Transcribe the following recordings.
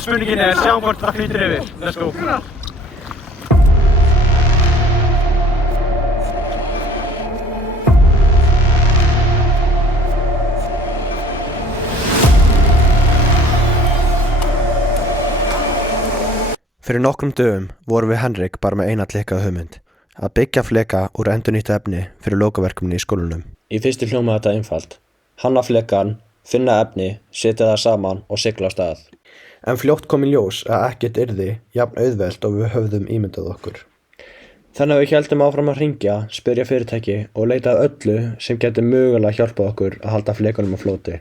Spurningin sjáum hvort það flytur yfir. Let's go. Fyrir nokkrum dögum vorum við Henrik bara með eina klikkað hugmynd. Að byggja fleka úr endurnýttu efni fyrir lokaverkefni í skólanum. Í fyrstu hljómaði þetta einfalt. Hanna flekan, finna efni, setja það saman og sigla á stað. En fljótt kom í ljós að ekkert yrði jafn auðvelt og við höfðum ímyndað okkur. Þannig að við héldum áfram að hringja, spyrja fyrirtæki og leita að öllu sem geti mögulega hjálpað okkur að halda flekunum á floti.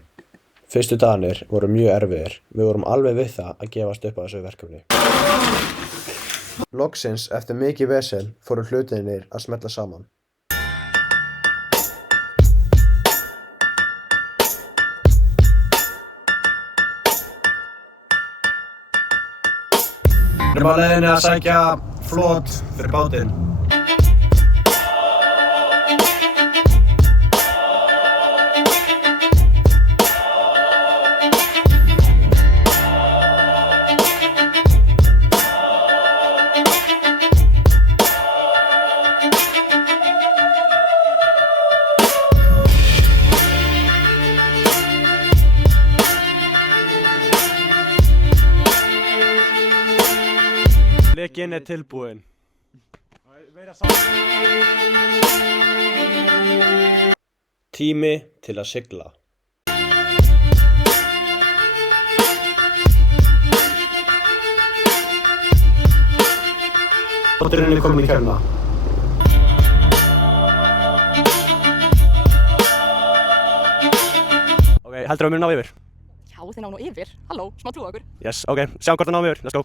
Fyrstu dagarnir voru mjög erfiðir. Við vorum alveg við það að gefast upp á þessu verkefni. Loksins, eftir mikið vesen, fóru hlutirnir að smella saman. Við erum á leiðinni að sækja flot fyrir bátinn. Lekinn tilbúinn. Tími til að sigla. Báturinn kominn í kjörna. Ok, heldur að við munum ná yfir? Já, þið ná nú yfir. Halló, smá trú á okkur. Yes, ok, sjáum hvort það náum yfir. Let's go.